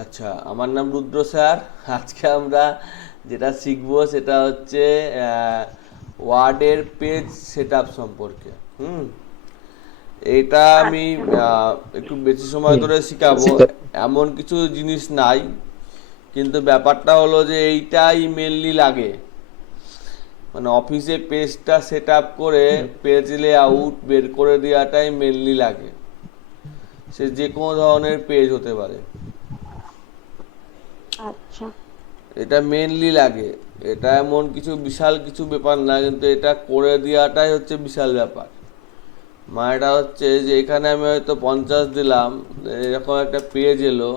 আচ্ছা, আমার নাম রুদ্র স্যার। আজকে আমরা যেটা শিখবো সেটা হচ্ছে ওয়ার্ডের পেজ সেটআপ সম্পর্কে। হুম এটা আমি আচ্ছা। একটু বেশি সময় ধরে শিখাবো। সেটা এমন কিছু জিনিস নাই, কিন্তু ব্যাপারটা হলো যে এইটাই মেনলি লাগে। মানে অফিসে পেজটা সেট আপ করে পেজ লেআউট বের করে দেওয়াটাই মেনলি লাগে। সে যে কোনো ধরনের পেজ হতে পারে, আচ্ছা। এটা মেনলি লাগে। এটা এমন কিছু বিশাল কিছু ব্যাপার না, কিন্তু এটা করে দেওয়াটাই হচ্ছে বিশাল ব্যাপার। মানেটা হচ্ছে যে এখানে আমি হয়তো 50 দিলাম, এরকম একটা পেজ এলো,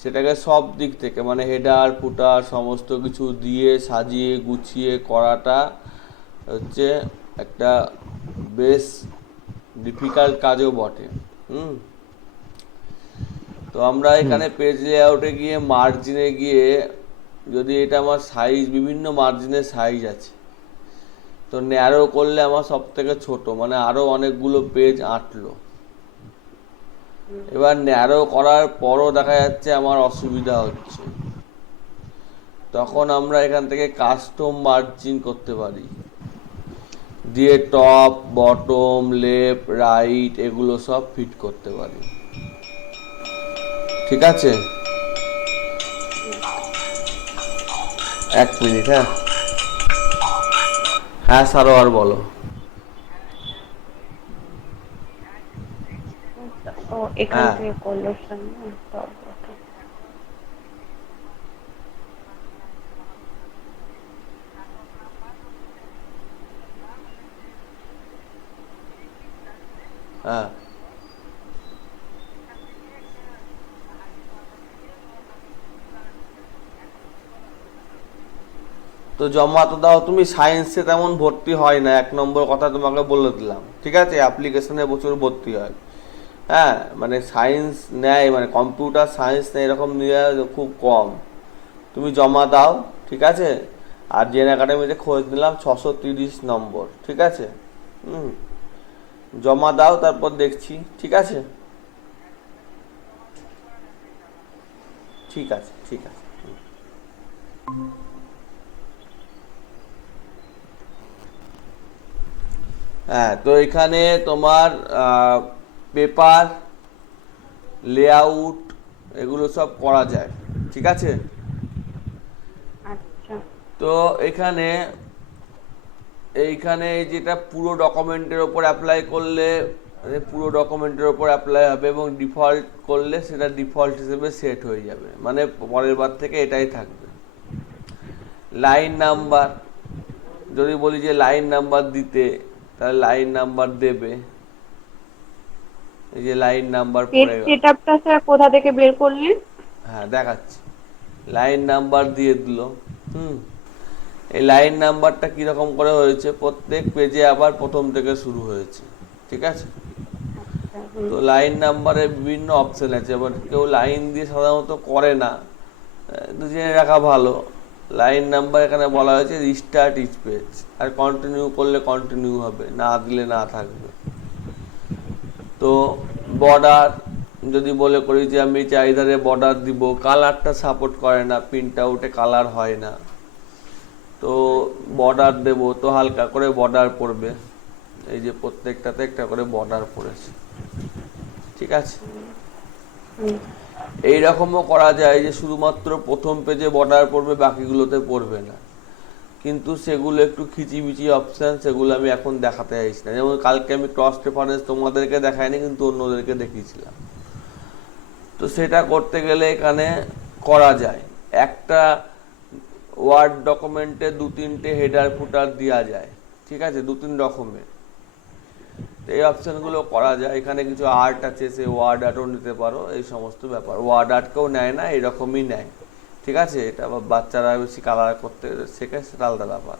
সেটাকে সব দিক থেকে মানে হেডার ফুটার সমস্ত কিছু দিয়ে সাজিয়ে গুছিয়ে করাটা হচ্ছে একটা বেশ ডিফিকাল্ট কাজও বটে। হুম তো আমরা এখানে পেজ লেআউটে গিয়ে মার্জিনে গিয়ে, যদি এটা আমার সাইজ, বিভিন্ন মার্জিনের সাইজ আছে, তো ন্যারো করলে আমার সব থেকে ছোট, মানে আরো অনেকগুলো পেজ আঁটলো। এবার ন্যারো করার পরও দেখা যাচ্ছে আমার অসুবিধা হচ্ছে, তখন আমরা এখান থেকে কাস্টম মার্জিন করতে পারি, দিয়ে টপ বটম লেফট রাইট এগুলো সব ফিট করতে পারি। ঠিক আছে, 1 মিনিট। হ্যাঁ, হ্যাঁ সারোয়ার বলো। ও এখান হ্যাঁ, থেকে করলো সামনে top bottom। হ্যাঁ, তো জমা তো দাও। তুমি সায়েন্সে তেমন ভর্তি হয় না, 1 নম্বর কথা তোমাকে বলে দিলাম। ঠিক আছে, অ্যাপ্লিকেশনে প্রচুর ভর্তি হয়। হ্যাঁ, মানে সায়েন্স নেয়, মানে কম্পিউটার সায়েন্স নেয় এরকম নিয়ে খুব কম। তুমি জমা দাও, ঠিক আছে। আর জেন একাডেমিতে খোঁজ নিলাম 630 নম্বর, ঠিক আছে। হুম জমা দাও, তারপর দেখছি। ঠিক আছে, ঠিক আছে, ঠিক আছে। হ্যাঁ, তো এখানে তোমার পেপার লেআউট এগুলো সব করা যায়। ঠিক আছে, আচ্ছা। তো এখানে এইখানে যেটা পুরো ডকুমেন্টের ওপর অ্যাপ্লাই করলে পুরো ডকুমেন্টের ওপর অ্যাপ্লাই হবে, এবং ডিফল্ট করলে সেটা ডিফল্ট হিসেবে সেট হয়ে যাবে, মানে পরের বার থেকে এটাই থাকবে। লাইন নাম্বার, যদি বলি যে লাইন নাম্বার দিতে, তাহলে লাইন নাম্বার দেবে। এই যে লাইন নাম্বার পেজ পড়ে গেল। সেটআপটা স্যার কোথা থেকে বের করলেন? হ্যাঁ, দেখাচ্ছি। লাইন নাম্বার দিয়ে দিল। হুম এই লাইন নাম্বারটা কিরকম করে হয়েছে, প্রত্যেক পেজে আবার প্রথম থেকে শুরু হয়েছে। ঠিক আছে, আচ্ছা। তো লাইন নাম্বারে বিভিন্ন অপশন আছে। এবার কেউ লাইন দিয়ে সাধারণত করে না, তো জেনে রাখা ভালো। লাইন নাম্বার এখানে বলা হয়েছে রিস্টার্ট ইচ পেজ, আর কন্টিনিউ করলে কন্টিনিউ হবে, না দিলে না থাকবে। তো বর্ডার, যদি বলে করি যে আমি চারিধারে বর্ডার দিব, কালারটা সাপোর্ট করে না, প্রিন্ট আউটে কালার হয় না, তো বর্ডার দেব, তো হালকা করে বর্ডার পড়বে। এই যে প্রত্যেকটাতে একটা করে বর্ডার পড়েছে। ঠিক আছে, হুম। এই রকমও করা যায় যে শুধুমাত্র প্রথম পেজে বর্ডার পড়বে, বাকিগুলোতে পড়বে না। কিন্তু সেগুলো একটু খিচিবিচি অপশান, সেগুলো আমি এখন দেখাতে চাইছি না। যেমন কালকে আমি ক্রস রেফারেন্স তোমাদেরকে দেখাইনি, কিন্তু অন্যদেরকে দেখিয়েছিলাম। তো সেটা করতে গেলে এখানে করা যায়। একটা ওয়ার্ড ডকুমেন্টে 2-3টে হেডার ফুটার দেওয়া যায়। ঠিক আছে, 2-3 রকমের। তো এই অপশানগুলো করা যায়। এখানে কিছু আর্ট আছে, সে ওয়ার্ড আর্টও নিতে পারো, এই সমস্ত ব্যাপার। ওয়ার্ড আর্টকেও নেয় না, এরকমই নেয়। ঠিক আছে, এটা আবার বাচ্চারা বেশি কালার করতে শেখে, সেটা আলাদা ব্যাপার।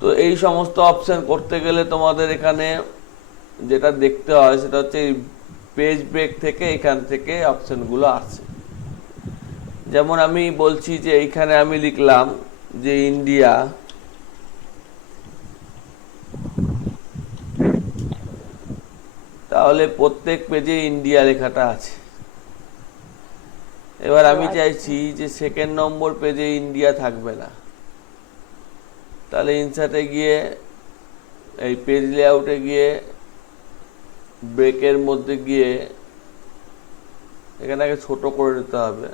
তো এই সমস্ত অপশান করতে গেলে তোমাদের এখানে যেটা দেখতে হয় সেটা হচ্ছে পেজ ব্রেক থেকে, এখান থেকে অপশানগুলো আসে। যেমন আমি বলছি যে এইখানে আমি লিখলাম যে ইন্ডিয়া, তাহলে প্রত্যেক পেজে ইন্ডিয়া লেখাটা আছে। এবার ও আমি আচ্ছা। চাইছি যে সেকেন্ড নম্বর পেজে ইন্ডিয়া থাকবে না, তাহলে ইনসার্টে গিয়ে এই পেজ লেআউটে গিয়ে ব্রেকের মধ্যে গিয়ে এখানে আগে ছোট করে নিতে হবে,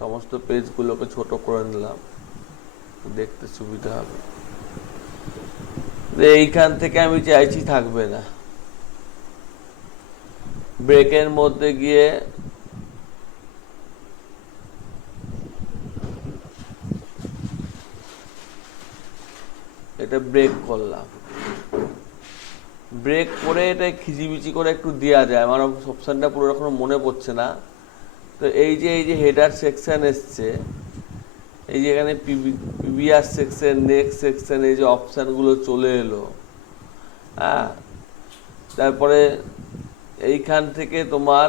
সমস্ত পেজগুলোকে ছোট করে নিলাম, দেখতে সুবিধা হবে। এইখান থেকে আমি চাইছি থাকবে না, ব্রেকের মধ্যে গিয়ে এটা ব্রেক করলাম, ব্রেক করে এটা খিচিবিচি করে একটু দেওয়া যায়, আমার অপশানটা পুরো এখনো মনে পড়ছে না। তো এই যে হেডার সেকশন এসছে, এই যে এখানে পিভিআর সেকশন, নেক্সট সেকশন, এই যে অপশানগুলো চলে এলো, হ্যাঁ। তারপরে এইখান থেকে তোমার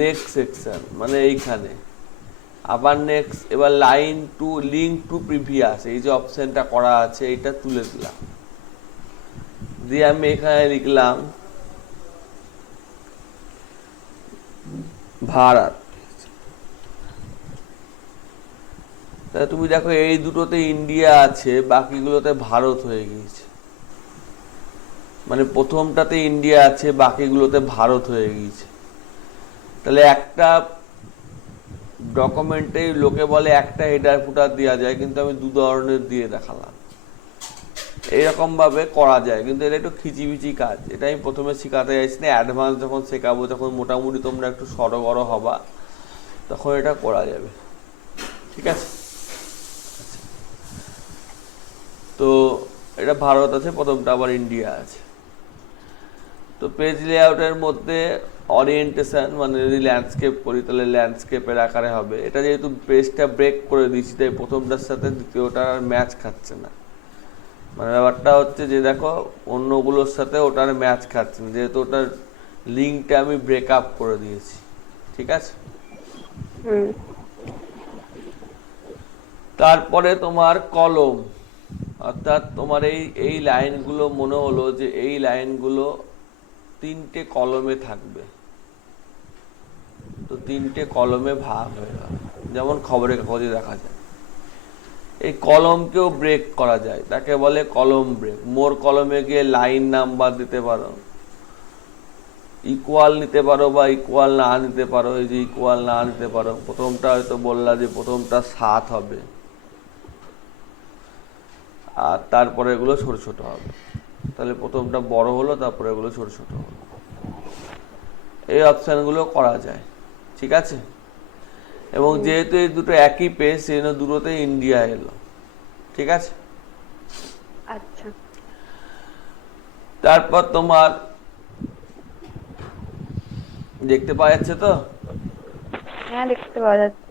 নেক্সট সেকশন, মানে এইখানে আবার নেক্সট, এবার line to link to previous, এই যে অপশানটা করা আছে এইটা তুলে দিলাম, দিয়ে আমি এখানে লিখলাম ভারত। তাহলে তুমি দেখো এই দুটোতে ইন্ডিয়া আছে, বাকিগুলোতে ভারত হয়ে গিয়েছে, মানে প্রথমটাতে ইন্ডিয়া আছে, বাকিগুলোতে ভারত হয়ে গিয়েছে। তাহলে একটা ডকুমেন্টে লোকে বলে একটা হেডার ফুটার দেওয়া যায়, কিন্তু আমি দু ধরনের দিয়ে দেখালাম। এইরকম ভাবে করা যায়, কিন্তু এটা একটু খিচিবিচি কাজ, এটা আমি প্রথমে শেখাতে চাইছি না, অ্যাডভান্স যখন শেখাবো যখন মোটামুটি তোমরা একটু সড়গড় হবা তখন এটা করা যাবে, ঠিক আছে। তো এটা ভারত আছে, প্রথমটা আবার ইন্ডিয়া আছে। তো পেজ লেআউটের মধ্যে অরিয়েন্টেশন, মানে যদি ল্যান্ডস্কেপ করি তাহলে ল্যান্ডস্কেপের আকারে হবে। এটা যেহেতু পেজটা ব্রেক করে দিয়েছি তাই প্রথমটার সাথে দ্বিতীয়টা আর ম্যাচ খাচ্ছে না, মানে ব্যাপারটা হচ্ছে যে দেখো অন্যগুলোর সাথে ওটার ম্যাচ খাচ্ছে না, যেহেতু ওটার লিঙ্কটা আমি ব্রেক আপ করে দিয়েছি, ঠিক আছে। হুম। তারপরে তোমার কলম, অর্থাৎ তোমার এই এই লাইনগুলো মনে হলো যে এই লাইনগুলো তিনটে কলমে থাকবে, তো তিনটে কলমে ভাগ হয়ে গেল, যেমন খবরের কাগজে দেখা যায়। এই কলমকেও ব্রেক করা যায়, তাকে বলে কলম ব্রেক। মোর কলমে গিয়ে লাইন নাম্বার দিতে পারো, ইকুয়াল নিতে পারো বা ইকুয়াল না নিতে পারো, এই যে ইকুয়াল না নিতে পারো, প্রথমটা হয়তো বললা যে প্রথমটা 7 হবে, আর তারপরে এগুলো ছোট ছোট হবে, তাহলে প্রথমটা বড় হলো, তারপরে এগুলো ছোট ছোট হলো। এই অপশানগুলো করা যায়, ঠিক আছে। এবং যেহেতু এই দুটো একই পেজ, সেই জন্য দুটোতে ইন্ডিয়া এলো, ঠিক আছে। আচ্ছা। তারপর তোমার দেখতে পাওয়া যাচ্ছে তো, হ্যাঁ, দেখতে পাওয়া যাচ্ছে।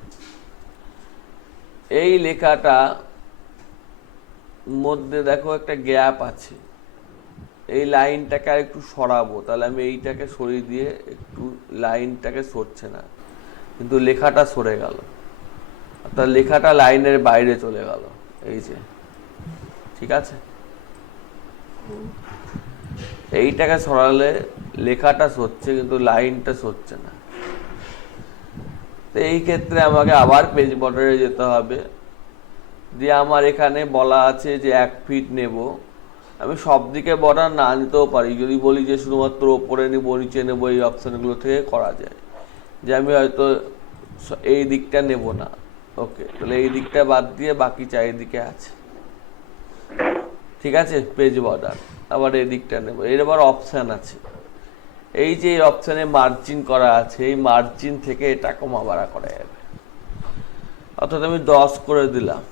এই লেখাটা মধ্যে দেখো একটা গ্যাপ আছে, এই লাইনটাকে আর একটু সরাবো, তাহলে আমি এইটাকে সরিয়ে দিয়ে একটু, লাইনটাকে সরছে না কিন্তু লেখাটা সরে গেল, অর্থাৎ লেখাটা লাইনের বাইরে চলে গেল, এই যে, ঠিক আছে। এইটাকে সরালে লেখাটা সরছে কিন্তু লাইনটা সরছে না। তো এই ক্ষেত্রে আমাকে আবার পেজ বর্ডারে যেতে হবে, দিয়ে আমার এখানে বলা আছে যে 1 ফিট নেব। আমি সব দিকে বর্ডার না নিতেও পারি, যদি বলি যে শুধুমাত্র ওপরে নেবো নিচে নেবো, এই অপশানগুলো থেকে করা যায়। যে আমি হয়তো এই দিকটা নেব না, ওকে, তাহলে এই দিকটা বাদ দিয়ে বাকি চারিদিকে আছে, ঠিক আছে, পেজ বর্ডার। আবার এই দিকটা নেব, এর আবার অপশান আছে, এই যে অপশানে মার্জিন করা আছে, এই মার্জিন থেকে এটা কমা বাড়া করা যাবে। অর্থাৎ আমি 10 করে দিলাম,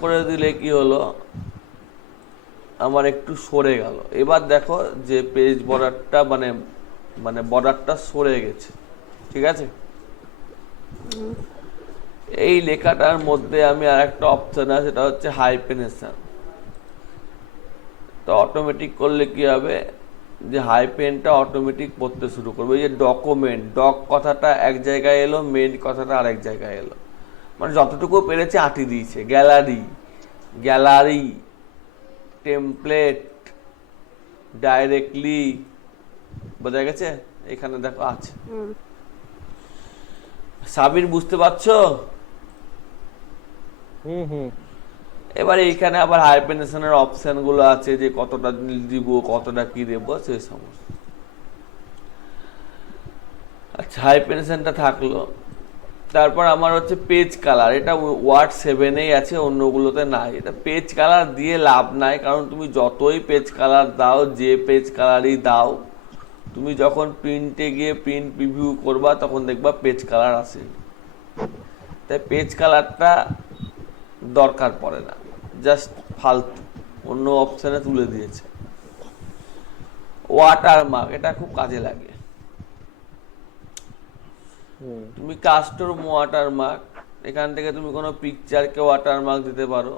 করে দিলে কি হলো, আমার একটু সরে গেল। এবার দেখো যে পেজ বর্ডারটা মানে মানে বর্ডারটা সরে গেছে, ঠিক আছে। এই লেখাটার মধ্যে আমি আর একটা অপশন আছে, সেটা হচ্ছে হাইপেনেশন। তো অটোমেটিক করলে কি হবে, যে হাইপেনটা অটোমেটিক পড়তে শুরু করবে। এই যে ডকুমেন্ট, ডক কথাটা এক জায়গায় এলো, মেন কথাটা আরেক জায়গায় এলো, মানে যতটুকু পেরেছে আঁটি দিয়েছে। গ্যালারি, গ্যালারি, টেমপ্লেট, ডাইরেক্টলি, বোঝা গেছে? এখানে দেখো আছে। হুম। সাবির বুঝতে পারছো? হুম হুম। এবার এইখানে আবার হাইপারটেনশনের অপশন গুলো আছে, যে কতটা দিব, কতটা কি দেবো, সেই সমস্ত। আচ্ছা, হাইপারটেনশনটা থাকলো। তারপর আমার হচ্ছে পেজ কালার, এটা ওয়ার্ড 7-এই আছে, অন্যগুলোতে নাই। এটা পেজ কালার দিয়ে লাভ নাই, কারণ তুমি যতই পেজ কালার দাও, যে পেজ কালারই দাও, তুমি যখন প্রিন্টে গিয়ে প্রিন্ট প্রিভিউ করবা তখন দেখবা পেজ কালার আসে। তাই পেজ কালারটা দরকার পড়ে না, জাস্ট ফালতু, অন্য অপশানে তুলে দিয়েছে। ওয়াটারমার্ক, এটা খুব কাজে লাগে। তুমি কাস্টম ওয়াটারমার্ক, এখান থেকে তুমি কোনো পিকচারকে ওয়াটারমার্ক দিতে পারো,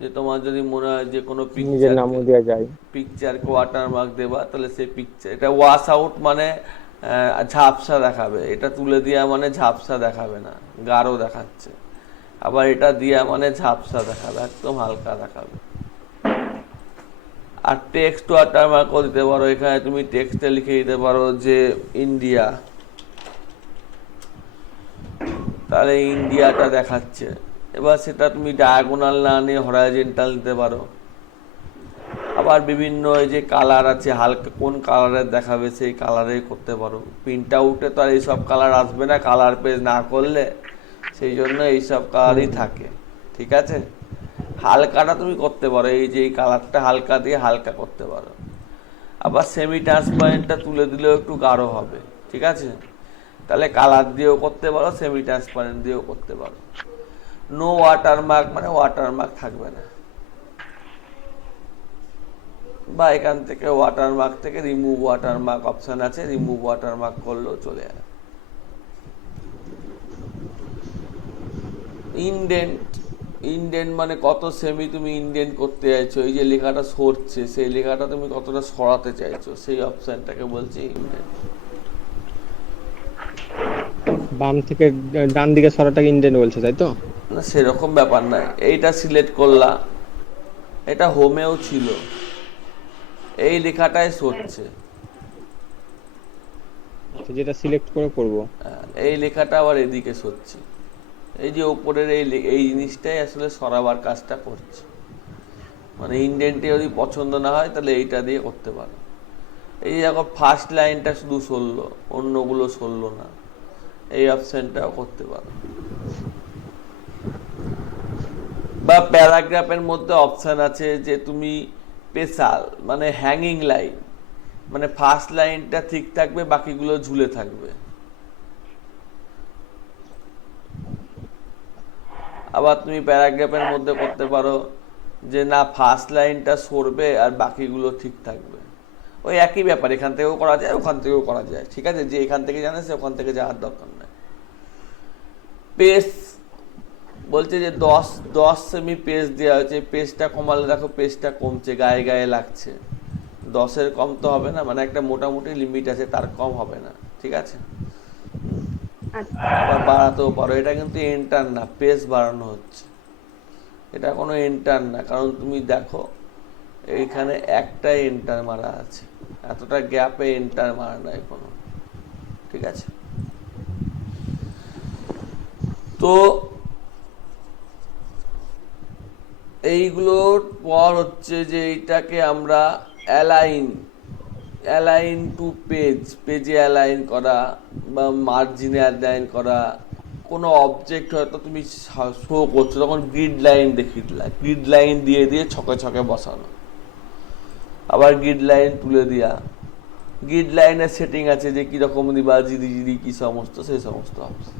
যে তোমার যদি মনে হয় যে কোনো নিজের নামও দেওয়া যায়। পিকচারকে ওয়াটারমার্ক দেবা, তাহলে সেই পিকচার, এটা ওয়াশ আউট মানে ঝাপসা দেখাবে, এটা তুলে দেওয়া মানে ঝাপসা দেখাবে না, গাঢ় দেখাচ্ছে। আবার এটা দিয়া মানে ঝাপসা দেখাবে, একদম হালকা দেখাবে। আর টেক্সট ওয়াটারমার্কও দিতে পারো, এখানে তুমি টেক্সটে লিখে দিতে পারো যে ইন্ডিয়া, তাহলে ইন্ডিয়াটা দেখাচ্ছে। এবার সেটা তুমি ডায়াগোনাল না নিয়ে হরাইজন্টাল দিতে পারো। আবার বিভিন্ন এই যে কালার আছে, হালকা কোন কালারের দেখাবে সেই কালারে করতে পারো। প্রিন্ট আউটে তো আর এইসব কালার আসবে না কালার পেজ না করলে, সেই জন্য এইসব কালারই থাকে, ঠিক আছে? হালকাটা তুমি করতে পারো, এই যে এই কালারটা হালকা দিয়ে হালকা করতে পারো। আবার সেমি ট্রান্সপারেন্টটা তুলে দিলেও একটু গাঢ় হবে, ঠিক আছে? তাহলে কালার দিয়েও করতে পারো, সেমি ট্রান্সপারেন্ট দিয়েও করতে পারো। নো ওয়াটারমার্ক মানে ওয়াটারমার্ক থাকবে না, বা এখান থেকে ওয়াটারমার্ক থেকে রিমুভ ওয়াটারমার্ক অপশন আছে, রিমুভ ওয়াটারমার্ক করলেও চলে যাবে। ইনডেন্ট, ইনডেন্ট মানে কত সেমি তুমি ইনডেন্ট করতে চাইছো, এই যে লেখাটা সরছে সেই লেখাটা তুমি কতটা সরাতে চাইছো, সেই অপশনটাকে বলছে ইনডেন্ট। বাম থেকে ডান দিকে সরাটাকে ইন্ডিয়ান বলছে, তাই তো? না, সেরকম ব্যাপার নাই। এইটা সিলেক্ট করলা, এটা হোমেও ছিল, এই লেখাটাই সরছে, যেটা সিলেক্ট করে করব। এই লেখাটা আবার এদিকে সরছে। এই যে উপরের এই জিনিসটাই আসলে সরাবার কাজটা করছে। মানে ইনডেন্টে যদি পছন্দ না হয় তাহলে এইটা দিয়ে করতে পারো। এই যে এখন ফার্স্ট লাইনটা শুধু সরলো, অন্যগুলো সরলো না, এই অপশনটাও করতে পারো। বা প্যারাগ্রাফের মধ্যে অপশন আছে যে তুমি স্পেশাল মানে হ্যাঙ্গিং লাইন, মানে ফার্স্ট লাইনটা ঠিক থাকবে, বাকিগুলো ঝুলে থাকবে। আবার তুমি প্যারাগ্রাফের মধ্যে করতে পারো যে না, ফার্স্ট লাইনটা সরবে আর বাকিগুলো ঠিক থাকবে। ওই একই ব্যাপার, এখান থেকেও করা যায়, ওখান থেকেও করা যায়, ঠিক আছে? যে এখান থেকে জানে সে ওখান থেকে যাওয়ার দরকার নেই। পেজ বলছে যে 10 সেমি পেজ দেওয়া হয়েছে, পেজটা কমালে দেখো পেজটা কমছে, গায়ে গায়ে লাগছে। 10-এর কম তো হবে না, মানে একটা মোটামুটি লিমিট আছে, তার কম হবে না, ঠিক আছে? আচ্ছা। আবার বাড়াতেও পারো, এটা কিন্তু এন্টার না, পেজ বাড়ানো হচ্ছে, এটা কোনো এন্টার না। কারণ তুমি দেখো এইখানে একটাই এন্টার মারা আছে, এতটা গ্যাপে এন্টার মারা নাই কোনো, ঠিক আছে? তো এইগুলোর পর হচ্ছে যে এইটাকে আমরা অ্যালাইন টু পেজ, পেজে অ্যালাইন করা বা মার্জিনে অ্যালাইন করা। কোনো অবজেক্ট হয়তো তুমি শো করছো, তখন গ্রিড লাইন দেখিয়ে দিলা, গ্রিড লাইন দিয়ে দিয়ে ছকে ছকে বসানো। আবার গ্রিড লাইন তুলে দেওয়া, গ্রিড লাইনের সেটিং আছে যে কীরকম দিবা, জিরি জিরি কী সমস্ত, সেই সমস্ত অপশন।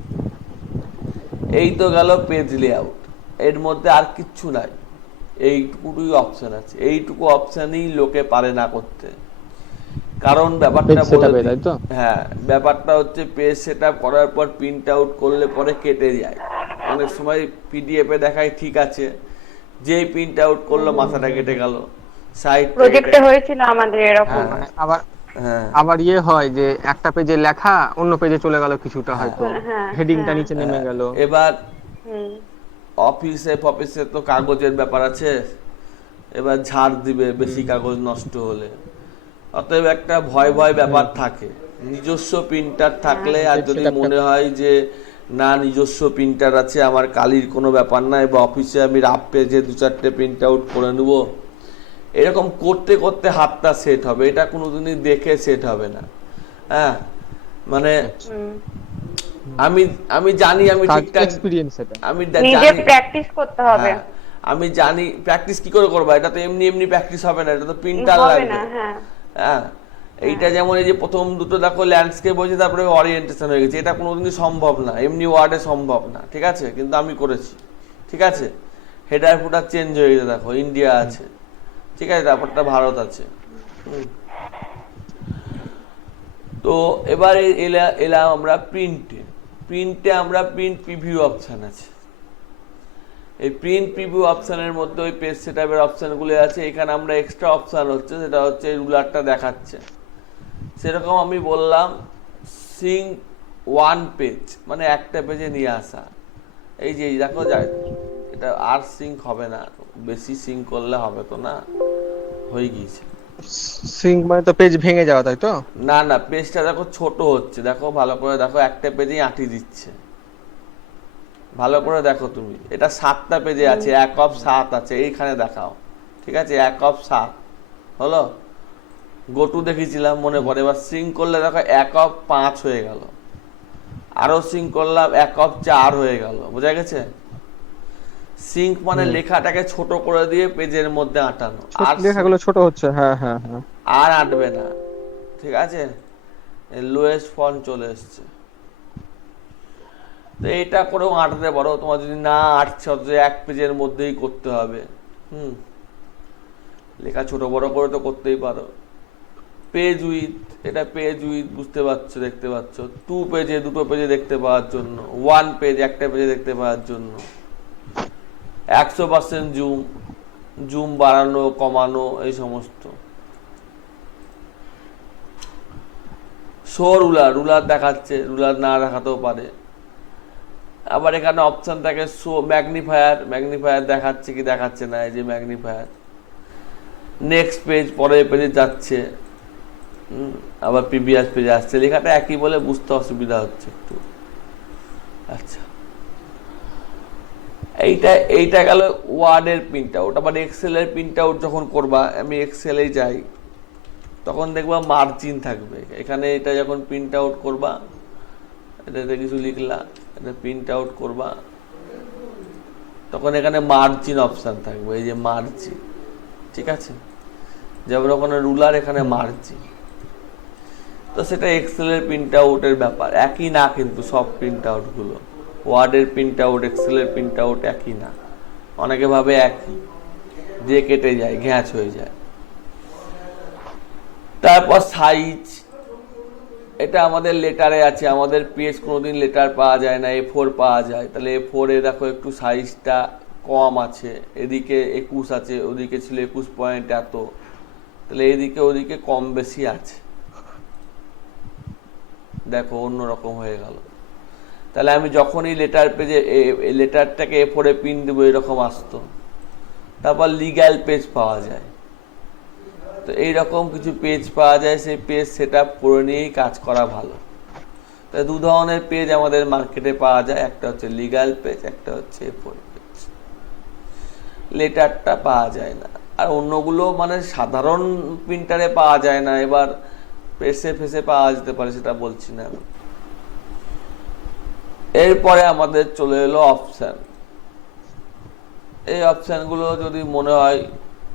এই তো গেল পেজ লেআউট, এর মধ্যে আর কিচ্ছু নাই, এইটুকুই অপশন আছে। এইটুকু অপশনই লোকে পারে না করতে, কারণ ব্যাপারটা বলে দিই। হ্যাঁ, ব্যাপারটা হচ্ছে পেজ সেটআপ করার পর প্রিন্ট আউট করলে পরে কেটে যায়। অনেক সময় পিডিএফে দেখায় ঠিক আছে, যেই প্রিন্ট আউট করলো মাথাটা কেটে গেল, সাইড প্রজেক্টে হয়েছিল আমাদের এরকম। আবার হ্যাঁ, আবার ইয়ে হয় যে একটা পেজে লেখা অন্য পেজে চলে গেল, কিছুটা হয়তো হেডিংটা নিচে নেমে গেল। এবার অফিসে তো কাগজের ব্যাপার আছে, এবার ঝাড় দিবে বেশি কাগজ নষ্ট হলে। অতএব একটা ভয় ভয় ব্যাপার থাকে। নিজস্ব প্রিন্টার থাকলে আর যদি সেটা একটা মনে হয় যে না নিজস্ব প্রিন্টার আছে, আমার কালির কোনো ব্যাপার নাই, বা অফিসে আমি রাফ পেজে 2-4টে প্রিন্ট আউট করে নেব, এরকম করতে করতে হাতটা সেট হবে, এটা কোনোদিনই দেখে সেট হবে না। হ্যাঁ, মানে আমি আমি জানি আমি কাজ ঠিকঠাক, এক্সপেরিয়েন্স এটা। আমি নিজে জানি, প্র্যাকটিস করতে হবে। হ্যাঁ আমি জানি। প্র্যাকটিস কি করে করবা? এটা তো এমনি এমনি প্র্যাকটিস হবে না, এটা তো প্রিন্টার হবে লাগবে। না, হ্যাঁ। হ্যাঁ, এইটা যেমন এই যে প্রথম দুটো দেখো ল্যান্ডস্কেপ হয়েছে, তারপরে ওরিয়েন্টেশন হয়ে গেছে, এটা কোনোদিনই সম্ভব না, এমনি ওয়ার্ডে সম্ভব না, ঠিক আছে? কিন্তু আমি করেছি, ঠিক আছে? হেডার ফুটার চেঞ্জ হয়ে গেছে, দেখো ইন্ডিয়া আছে, ঠিক আছে, তারপরটা ভারত আছে। তো এবারে এলাম আমরা প্রিন্টে। প্রিন্টে আমরা প্রিন্ট প্রিভিউ অপশান আছে। এই প্রিন্ট প্রিভিউ অপশানের মধ্যে ওই পেজ সেটআপের অপশানগুলো আছে। এখানে আমরা এক্সট্রা অপশান হচ্ছে, সেটা হচ্ছে রুলারটা দেখাচ্ছে। সেরকম আমি বললাম সিঙ্ক ওয়ান পেজ, মানে একটা পেজে নিয়ে আসা। এই যে দেখো যায়, এটা আর সিঙ্ক হবে না, বেশি সিঙ্ক করলে হবে তো না, হয়ে গিয়েছে। সিঙ্ক মানে তো পেজ ভেঙে যাওয়া, তাই তো? না না, পেজটা দেখো ছোট হচ্ছে, দেখো ভালো করে দেখো, একটা পেজেই আঁটি দিচ্ছে, ভালো করে দেখো তুমি। এটা 7টা পেজে আছে, 1 অফ 7 আছে, এইখানে দেখাও, ঠিক আছে? 1 অফ 7 হলো। গোটু দেখিয়েছিলাম মনে পড়ে। এবার সিঙ্ক করলে দেখো 1 অফ 5 হয়ে গেল, আরো সিঙ্ক করলাম 1 অফ 4 হয়ে গেল, বোঝা গেছে? সিঙ্ক মানে লেখাটাকে ছোট করে দিয়ে পেজের মধ্যে আঁটানো, আর লেখাগুলো ছোট হচ্ছে, হ্যাঁ হ্যাঁ হ্যাঁ। আর আঁটবে না, ঠিক আছে? লোয়েস্ট ফন্ট চলে এসছে। তো এটা করেও আঁটতে পারো, তোমার যদি না আঁটছে অথচ এক পেজের মধ্যেই করতে হবে, লেখা ছোট বড় করে তো করতেই পারো। পেজ উইথ, এটা পেজ উইথ, বুঝতে পারছো, দেখতে পাচ্ছ, 2 পেজে, 2টো পেজে দেখতে পাওয়ার জন্য, 1 পেজ, একটা পেজে দেখতে পাওয়ার জন্য। 100% জুম, জুম বাড়ানো কমানো এই সমস্ত। শো রুলার, রুলার দেখাচ্ছে, রুলার না দেখাতেও পারে। আবার এখানে অপশন থাকে শো ম্যাগনিফায়ার, ম্যাগনিফায়ার দেখাচ্ছে কি দেখাচ্ছে না, এই যে ম্যাগনিফায়ার। নেক্সট পেজ, পরের পেজে যাচ্ছে, আবার প্রিভিয়াস পেজে আসছে, লেখাটা একই বলে বুঝতে অসুবিধা হচ্ছে একটু। আচ্ছা, এইটা গেল ওয়ার্ডের প্রিন্ট আউট। আবার এক্সেলের প্রিন্ট আউট যখন করবা, আমি এক্সেলে যাই, তখন দেখবা মার্জিন থাকবে এখানে। এটা যখন প্রিন্ট আউট করবা, এটাতে কিছু লিখলা, এটা প্রিন্ট আউট করবা, তখন এখানে মার্জিন অপশান থাকবে, এই যে মার্জিন, ঠিক আছে? যেমন ওখানে রুলার, এখানে মার্জিন। তো সেটা এক্সেলের প্রিন্ট আউটের ব্যাপার, একই না কিন্তু সব প্রিন্ট আউটগুলো। ওয়ার্ডের প্রিন্ট আউট, এক্সেলের প্রিন্ট আউট একই না, অনেকে ভাবে একই, যে কেটে যায়, ঘ্যাঁচ হয়ে যায়। তারপর সাইজ, এটা আমাদের লেটারে আছে, আমাদের পেজ কোনোদিন লেটার পাওয়া যায় না, A4 পাওয়া যায়, তাহলে A4 এ দেখো একটু সাইজটা কম আছে, এদিকে 21 আছে, ওদিকে ছিল 21 পয়েন্ট এত, তাহলে এদিকে ওদিকে কম বেশি আছে, দেখো অন্যরকম হয়ে গেল। তাহলে আমি যখনই লেটার পেজে লেটারটাকে A4 এ প্রিন্ট দেবো, এরকম আসতো। তারপর লিগ্যাল পেজ পাওয়া যায়, তো এইরকম কিছু পেজ পাওয়া যায়, সেই পেজ সেট আপ করে নিয়েই কাজ করা ভালো। তাই 2 ধরনের পেজ আমাদের মার্কেটে পাওয়া যায়, একটা হচ্ছে লিগ্যাল পেজ, একটা হচ্ছে A4 পেজ। লেটারটা পাওয়া যায় না, আর অন্যগুলো মানে সাধারণ প্রিন্টারে পাওয়া যায় না, এবার পেজে ফেসে পাওয়া যেতে পারে, সেটা বলছি না আমি। এরপরে আমাদের চলে এলো অপশান। এই অপশানগুলো যদি মনে হয়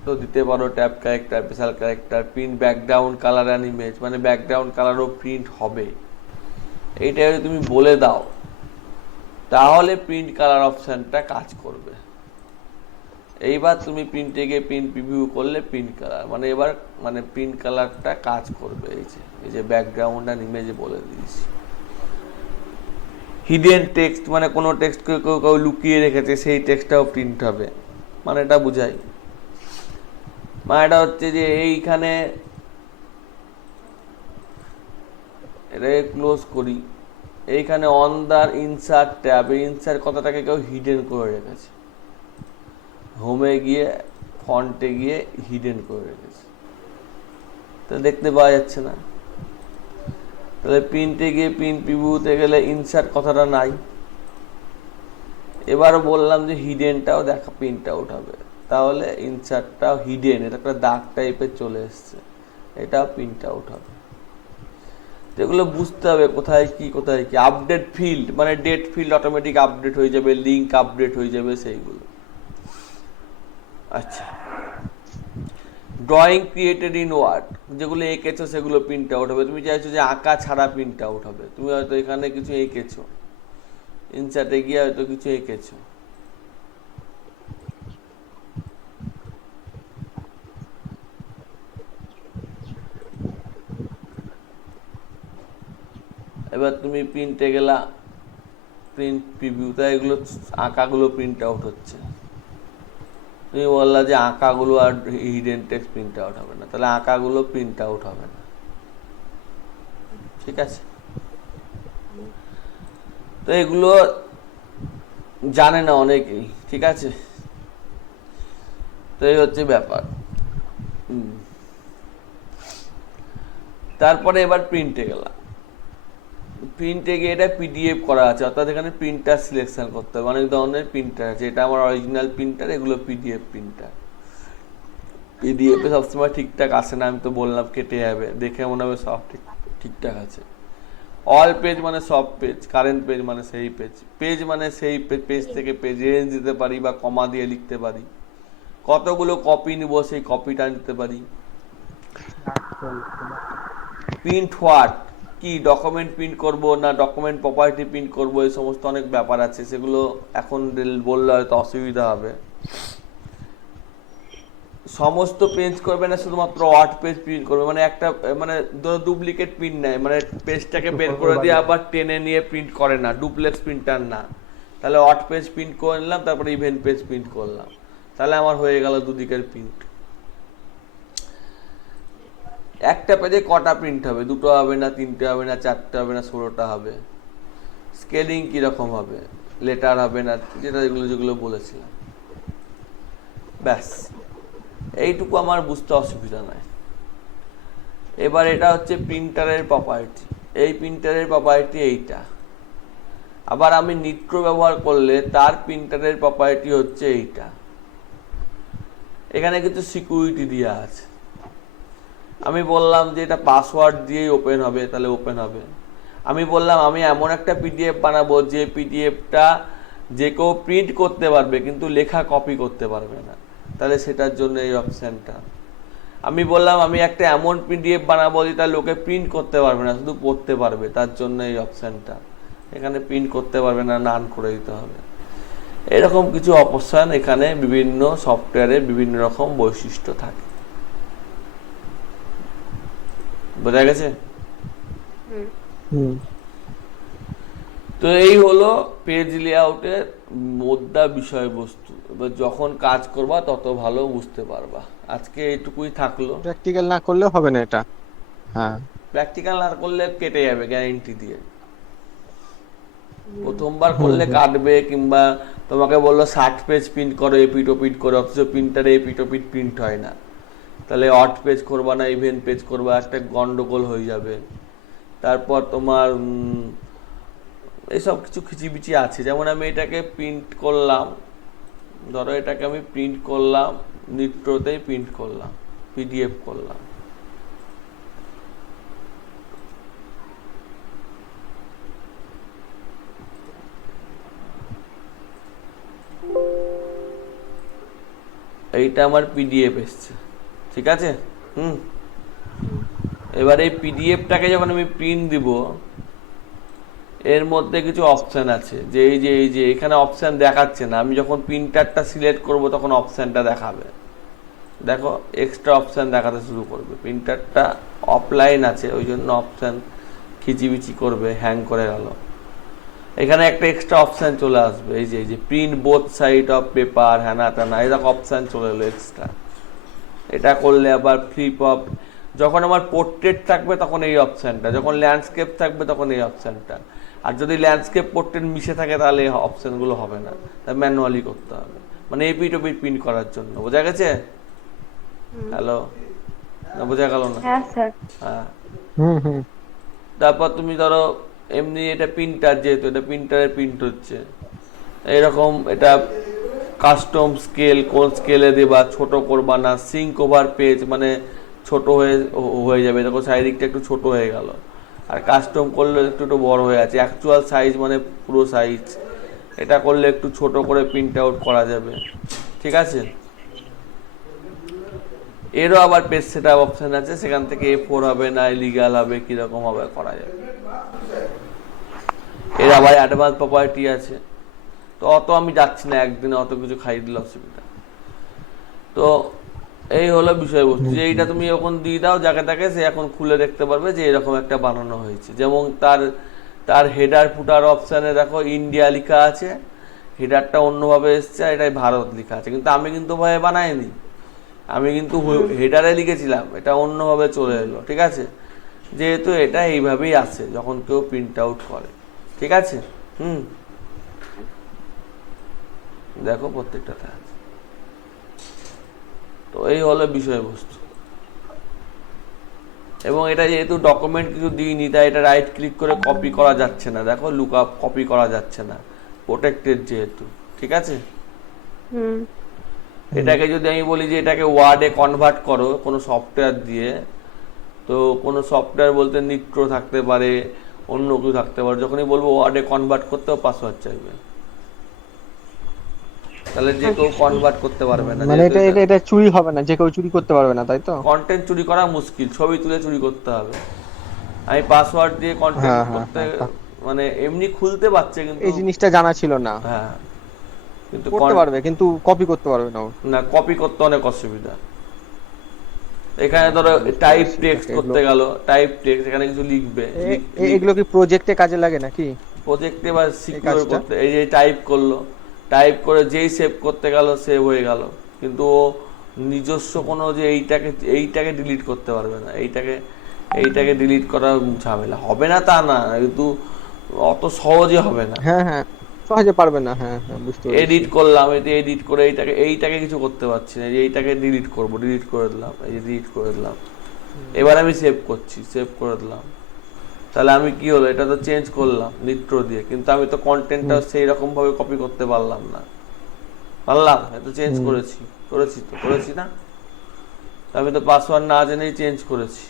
তো দিতে পারো, tab character, special character, print background colour and image, মানে ব্যাকগ্রাউন্ড কালারও প্রিন্ট হবে, এইটা যদি তুমি বলে দাও তাহলে প্রিন্ট কালার অপশানটা কাজ করবে। এইবার তুমি প্রিন্টে গিয়ে প্রিন্ট প্রিভিউ করলে প্রিন্ট কালার, মানে এবার মানে প্রিন্ট কালারটা কাজ করবে। এই যে ব্যাকগ্রাউন্ড অ্যান্ড ইমেজে বলে দিয়েছি। হিডেন টেক্সট, মানে কোনো টেক্সটকে কেউ লুকিয়ে রেখেছে, সেই টেক্সটটাও প্রিন্ট হবে, মানে এটা বুঝাই। মানে এটা হচ্ছে যে এইখানে, এটাকে ক্লোজ করি, এইখানে অন দ্য ইনসার্ট ট্যাব, এই ইনসার্ট কথাটাকে কেউ হিডেন করে রেখেছে, হোমে গিয়ে ফন্টে গিয়ে হিডেন করে রেখেছে। তো দেখতে পাওয়া যাচ্ছে না। তাহলে প্রিন্টে গিয়ে প্রিন্ট প্রিভিউতে গেলে ইনসার্ট কথাটা নাই। এবার বললাম যে হিডেনটাও দেখা প্রিন্ট আউট হবে, তাহলে ইনসার্টটাও হিডেন, এটা একটা দাগ টাইপের চলে এসছে, এটাও প্রিন্ট আউট হবে। এগুলো বুঝতে হবে কোথায় কি আপডেট ফিল্ড মানে ডেট ফিল্ড অটোমেটিক আপডেট হয়ে যাবে, লিঙ্ক আপডেট হয়ে যাবে সেইগুলো। আচ্ছা, ড্রয়িং ক্রিয়েটেড ইন ওয়ার্ড, যেগুলো এঁকেছো সেগুলো প্রিন্ট আউট হবে। তুমি চাইছো যে আঁকা ছাড়া প্রিন্ট আউট হবে, তুমি হয়তো এখানে কিছু এঁকেছো, ইনসার্টে গিয়ে হয়তো কিছু এঁকেছো, এবার তুমি প্রিন্টে গেলা, প্রিন্ট প্রিভিউতে এগুলো আঁকাগুলো প্রিন্ট আউট হচ্ছে। তুমি বললা যে আঁকাগুলো আর হিডেন টেক্সট প্রিন্ট আউট হবে না, তাহলে আঁকাগুলো প্রিন্ট আউট হবে না। ঠিক আছে, তো এগুলো জানে না অনেকেই। ঠিক আছে, তো এই হচ্ছে ব্যাপার। তারপরে এবার প্রিন্টে গেলাম, প্রিন্টে গিয়ে এটা পিডিএফ করা আছে, অর্থাৎ এখানে প্রিন্টার সিলেকশন করতে হবে। অনেক ধরনের প্রিন্টার আছে, এটা আমার অরিজিনাল প্রিন্টার, এগুলো পিডিএফ প্রিন্টার। পিডিএফে সবসময় ঠিকঠাক আসে না, আমি তো বললাম কেটে যাবে, দেখে মনে হবে সব ঠিকঠাক আছে। অল পেজ মানে সব পেজ, কারেন্ট পেজ মানে সেই পেজ, পেজ মানে সেই পেজ থেকে পেজ রেঞ্জ দিতে পারি বা কমা দিয়ে লিখতে পারি, কতগুলো কপি নিব সেই কপিটা নিতে পারি। প্রিন্ট হোয়াট, কি ডকুমেন্ট প্রিন্ট করব না ডকুমেন্ট প্রপার্টি প্রিন্ট করব, এই সমস্ত অনেক ব্যাপার আছে, সেগুলো এখন বললে হয়তো অসুবিধা হবে। সমস্ত পেজ করবে না, শুধুমাত্র ওয়ার্ড পেজ প্রিন্ট করবে, মানে একটা মানে ডুপ্লিকেট প্রিন্ট নেয়, মানে পেজটাকে বের করে দিয়ে আবার টেনে নিয়ে প্রিন্ট করে না, ডুপ্লেক্স প্রিন্টার না। তাহলে ওয়ার্ড পেজ প্রিন্ট করে নিলাম, তারপরে ইভেন্ট পেজ প্রিন্ট করলাম, তাহলে আমার হয়ে গেল দুদিকের প্রিন্ট। একটা পেজে কটা প্রিন্ট হবে? দুটো হবে না, তিনটে হবে না, চারটে হবে না, 16টা হবে। স্কেলিং কিরকম হবে? লেটার হবে না, যেগুলো বলেছিলাম। ব্যাস, এইটুকু আমার বুঝতে অসুবিধা নাই। এবার এটা হচ্ছে প্রিন্টারের প্রপার্টি, এই প্রিন্টারের প্রপার্টি এইটা। আবার আমি নিট্রো ব্যবহার করলে তার প্রিন্টারের প্রপার্টি হচ্ছে এইটা। এখানে কিছু সিকিউরিটি দেওয়া আছে। আমি বললাম যে এটা পাসওয়ার্ড দিয়েই ওপেন হবে, তাহলে ওপেন হবে। আমি বললাম আমি এমন একটা পিডিএফ বানাবো যে পিডিএফটা যে কেউ প্রিন্ট করতে পারবে কিন্তু লেখা কপি করতে পারবে না, তাহলে সেটার জন্য এই অপশানটা। আমি বললাম আমি একটা এমন পিডিএফ বানাবো যেটা লোকে প্রিন্ট করতে পারবে না, শুধু পড়তে পারবে, তার জন্য এই অপশানটা। এখানে প্রিন্ট করতে পারবে না, নান করে দিতে হবে। এরকম কিছু অপশান এখানে বিভিন্ন সফটওয়্যারে বিভিন্ন রকম বৈশিষ্ট্য থাকে। বোঝা গেছে? তো এই হলো পেজ লেআউটের মোদ্দা বিষয়বস্তু। এবার যখন কাজ করবা তত ভালো বুঝতে পারবা। আজকে এইটুকুই থাকলো। প্র্যাকটিক্যাল না করলেও হবে না এটা। হ্যাঁ, প্র্যাকটিক্যাল না করলে কেটে যাবে গ্যারান্টি দিয়ে। প্রথমবার করলে কাটবে, কিংবা তোমাকে বললো 60 পেজ প্রিন্ট করো এপিট ওপিট করে, অথচ প্রিন্টারে এপিট ওপিট প্রিন্ট হয় না, তাহলে অড পেজ করবা না ইভেন্ট পেজ করবা, একটা গন্ডগোল হয়ে যাবে। তারপর তোমার এইসব কিছু খিচিবিচি আছে। যেমন আমি এটাকে প্রিন্ট করলাম, ধরো এটাকে আমি প্রিন্ট করলাম, নিট্রোতেই প্রিন্ট করলাম, পিডিএফ করলাম, এইটা আমার পিডিএফ এসছে। ঠিক আছে, এবার এই পিডিএফটাকে যখন আমি প্রিন্ট দিব, এর মধ্যে কিছু অপশান আছে, যে এই যে এখানে অপশান দেখাচ্ছে না, আমি যখন প্রিন্টারটা সিলেক্ট করব তখন অপশানটা দেখাবে। দেখো এক্সট্রা অপশান দেখাতে শুরু করবে। প্রিন্টারটা অফলাইন আছে, ওই জন্য অপশান খিচিবিচি করবে, হ্যাং করে গেল। এখানে একটা এক্সট্রা অপশান চলে আসবে, এই যে print both side of paper, হ্যানা টানা, এরকম অপশান চলে এলো এক্সট্রা। এটা করলে আবার ফ্লিপ অফ, যখন আমার পোর্ট্রেট থাকবে তখন এই অপশানটা, যখন ল্যান্ডস্কেপ থাকবে তখন এই অপশানটা। আর যদি ল্যান্ডস্কেপ পোর্ট্রেট মিশে থাকে তাহলে এই অপশানগুলো হবে না, তাই ম্যানুয়ালি করতে হবে, মানে এপিট ওপিট প্রিন্ট করার জন্য। বোঝা গেছে? হ্যালো। না বোঝা গেল না? হ্যাঁ স্যার। হ্যাঁ। হুম হুম তারপর তুমি ধরো এমনি এটা প্রিন্টার, যেহেতু এটা প্রিন্টারে প্রিন্ট হচ্ছে, এরকম এটা কাস্টম স্কেল, কোন স্কেলে দেবা, ছোট করবা না, সিঙ্ক ওভার পেজ মানে ছোট হয়ে যাবে, দেখো সাইড দিকটা একটু ছোট হয়ে গেল, আর কাস্টম করলে একটু একটু বড় হয়ে আছে, অ্যাকচুয়াল সাইজ মানে পুরো সাইজ, এটা করলে একটু ছোট করে প্রিন্ট আউট করা যাবে, ঠিক আছে? এরও আবার পেজ সেটআপ অপশন আছে, সেখান থেকে A4 হবে না লিগ্যাল হবে কিরকম হবে করা যাবে। এর আবার অ্যাডভান্স প্রপার্টি আছে, তো অত আমি যাচ্ছি না, একদিনে অত কিছু খাই দিলে অসুবিধা। তো এই হলো বিষয়বস্তু, যে এইটা তুমি এখন দিয়ে দাও যাকে তাকে, সে এখন খুলে দেখতে পারবে যে এরকম একটা বানানো হয়েছে। যেমন তার তার হেডার ফুটার অপশানে দেখো ইন্ডিয়া লেখা আছে, হেডারটা অন্যভাবে এসছে, আর এটাই ভারত লেখা আছে, কিন্তু আমি কিন্তু ভাবে বানাইনি, আমি কিন্তু হেডারে লিখেছিলাম, এটা অন্যভাবে চলে এলো, ঠিক আছে? যেহেতু এটা এইভাবেই আসে যখন কেউ প্রিন্ট আউট করে, ঠিক আছে? দেখো প্রত্যেকটাতে আছে। তো এই হলো বিষয়বস্তু। এবং এটা যেহেতু ডকুমেন্ট কিছু দিইনি, তাই এটা রাইট ক্লিক করে কপি করা যাচ্ছে না, দেখো লুকআপ কপি করা যাচ্ছে না, প্রোটেক্টেড যেহেতু, ঠিক আছে? এটাকে যদি আমি বলি যে এটাকে ওয়ার্ডে কনভার্ট করো কোনো সফটওয়্যার দিয়ে, তো কোনো সফটওয়্যার বলতে নিট্রো থাকতে পারে, অন্য কিছু থাকতে পারে, যখনই বলবো ওয়ার্ডে কনভার্ট করতেও পাসওয়ার্ড চাইবে, তাহলে যে কেউ কনভার্ট করতে পারবে না। মানে এটা এটা এটা চুরি হবে না, যে কেউ চুরি করতে পারবে না, তাই তো? কন্টেন্ট চুরি করা মুশকিল, ছবি তুলে চুরি করতে হবে। আমি পাসওয়ার্ড দিয়ে কন্টেন্ট করতে মানে এমনি খুলতে পারছে, কিন্তু এই জিনিসটা জানা ছিল না। হ্যাঁ, কিন্তু করতে পারবে কিন্তু কপি করতে পারবে না। না, কপি করতে অনেক অসুবিধা। এখানে ধরো টাইপ টেক্সট করতে গেল, টাইপ টেক্সট এখানে কিছু লিখবে, এগুলো কি প্রজেক্টে কাজে লাগে নাকি? প্রজেক্টে বা সিকিউর করতে, এই যে টাইপ করলো, টাইপ করে যেই সেভ করতে গেল সেভ হয়ে গেল, কিন্তু ও নিজস্ব কোনো যে এইটাকে ডিলিট করতে পারবে না, এইটাকে ডিলিট করা ঝামেলা হবে না তা না, কিন্তু অত সহজে হবে না। হ্যাঁ হ্যাঁ, সহজে পারবে না। হ্যাঁ হ্যাঁ, বুঝতে পারছি। এডিট করলাম, এতে এডিট করে এইটাকে কিছু করতে পারছি না, যে এইটাকে ডিলিট করবো, ডিলিট করে দিলাম, এই যে ডিলিট করে দিলাম, এবার আমি সেভ করছি, সেভ করে দিলাম, তাহলে আমি কি হলো, এটা তো চেঞ্জ করলাম নিট্রো দিয়ে, কিন্তু আমি তো কন্টেন্টটা সেই রকম ভাবে কপি করতে পারলাম না, পারলাম? এটা চেঞ্জ করেছি না, আমি তো পাসওয়ার্ড না জেনেই চেঞ্জ করেছি,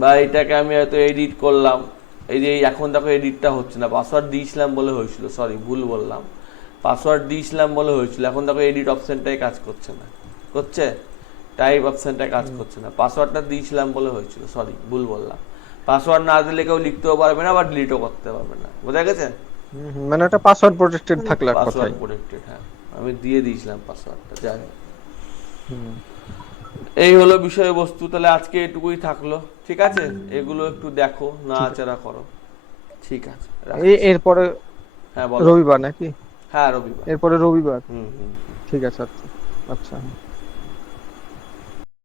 বা এটাকে আমি হয়তো এডিট করলাম, এই যে এখন দেখো এডিটটা হচ্ছে না, পাসওয়ার্ড দিয়েছিলাম বলে হয়েছিল, সরি ভুল বললাম, পাসওয়ার্ড দিয়েছিলাম বলে হয়েছিল, এখন দেখো এডিট অপশনটাই কাজ করছে না, করছে টাইপ অপশনটা কাজ করছে না, পাসওয়ার্ডটা দিয়েছিলাম বলে হয়েছিল, সরি ভুল বললাম। পাসওয়ার্ড না দিলে কেউ লিখতেও পারবে না বা ডিলিটও করতে পারবে না, বোঝা গেছে? মানে ওটা পাসওয়ার্ড প্রোটেক্টেড থাকলে এক কথাই। পাসওয়ার্ড প্রোটেক্টেড, হ্যাঁ, আমি দিয়ে দিয়েছিলাম পাসওয়ার্ডটা, যাই হোক। এই হলো বিষয়বস্তু, তাহলে আজকে এটুকুই থাকলো, ঠিক আছে? এগুলো একটু দেখো, নাড়াচাড়া করো, ঠিক আছে? এরপরে হ্যাঁ বলো। রবিবার নাকি? হ্যাঁ রবিবার, এরপরে রবিবার, হুম। ঠিক আছে। আচ্ছা আচ্ছা।